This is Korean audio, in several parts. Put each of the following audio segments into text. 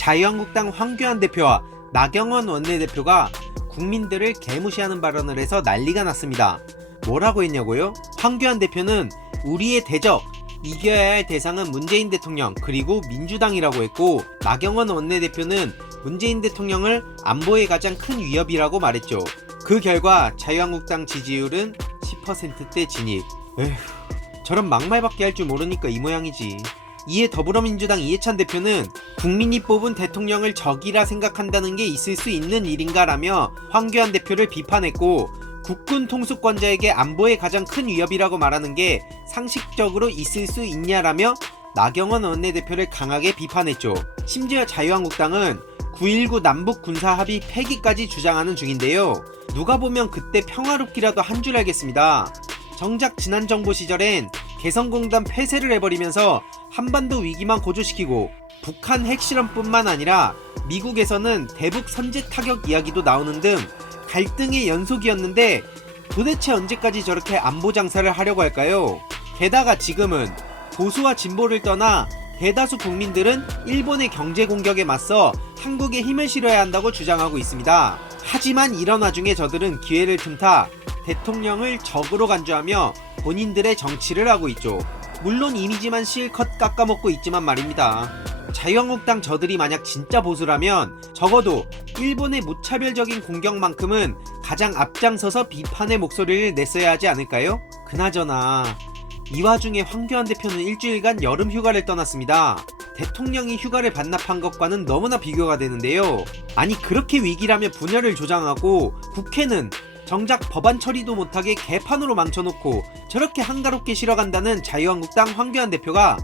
자유한국당 황교안 대표와 나경원 원내대표가 국민들을 개무시하는 발언을 해서 난리가 났습니다. 뭐라고 했냐고요? 황교안 대표는 우리의 대적, 이겨야 할 대상은 문재인 대통령 그리고 민주당이라고 했고 나경원 원내대표는 문재인 대통령을 안보의 가장 큰 위협이라고 말했죠. 그 결과 자유한국당 지지율은 10%대 진입. 에휴, 저런 막말밖에 할 줄 모르니까 이 모양이지. 이에 더불어민주당 이해찬 대표는 국민이 뽑은 대통령을 적이라 생각한다는 게 있을 수 있는 일인가라며 황교안 대표를 비판했고 국군 통수권자에게 안보의 가장 큰 위협이라고 말하는 게 상식적으로 있을 수 있냐라며 나경원 원내대표를 강하게 비판했죠. 심지어 자유한국당은 9.19 남북 군사 합의 폐기까지 주장하는 중인데요. 누가 보면 그때 평화롭기라도 한 줄 알겠습니다. 정작 지난 정부 시절엔 개성공단 폐쇄를 해버리면서 한반도 위기만 고조시키고 북한 핵실험뿐만 아니라 미국에서는 대북 선제 타격 이야기도 나오는 등 갈등의 연속이었는데 도대체 언제까지 저렇게 안보 장사를 하려고 할까요? 게다가 지금은 보수와 진보를 떠나 대다수 국민들은 일본의 경제 공격에 맞서 한국에 힘을 실어야 한다고 주장하고 있습니다. 하지만 이런 와중에 저들은 기회를 틈타 대통령을 적으로 간주하며 본인들의 정치를 하고 있죠. 물론 이미지만 실컷 깎아먹고 있지만 말입니다. 자유한국당 저들이 만약 진짜 보수라면 적어도 일본의 무차별적인 공격만큼은 가장 앞장서서 비판의 목소리를 냈어야 하지 않을까요? 그나저나 이 와중에 황교안 대표는 일주일간 여름 휴가를 떠났습니다. 대통령이 휴가를 반납한 것과는 너무나 비교가 되는데요. 아니 그렇게 위기라며 분열을 조장하고 국회는 정작 법안 처리도 못하게 개판으로 망쳐놓고 저렇게 한가롭게 실어간다는 자유한국당 황교안 대표가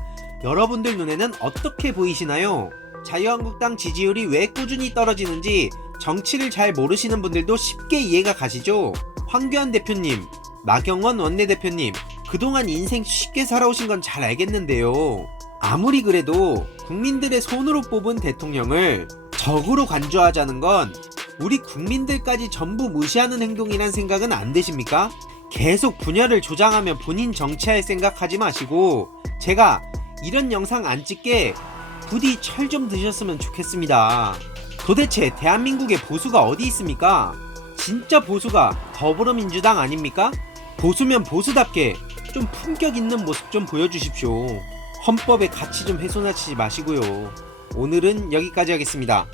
여러분들 눈에는 어떻게 보이시나요? 자유한국당 지지율이 왜 꾸준히 떨어지는지 정치를 잘 모르시는 분들도 쉽게 이해가 가시죠? 황교안 대표님, 나경원 원내대표님, 그동안 인생 쉽게 살아오신 건 잘 알겠는데요. 아무리 그래도 국민들의 손으로 뽑은 대통령을 적으로 간주하자는 건 우리 국민들까지 전부 무시하는 행동이란 생각은 안 되십니까? 계속 분열을 조장하며 본인 정치할 생각하지 마시고 제가 이런 영상 안 찍게 부디 철 좀 드셨으면 좋겠습니다. 도대체 대한민국의 보수가 어디 있습니까? 진짜 보수가 더불어민주당 아닙니까? 보수면 보수답게 좀 품격 있는 모습 좀 보여주십시오. 헌법의 가치 좀 훼손하지 마시고요. 오늘은 여기까지 하겠습니다.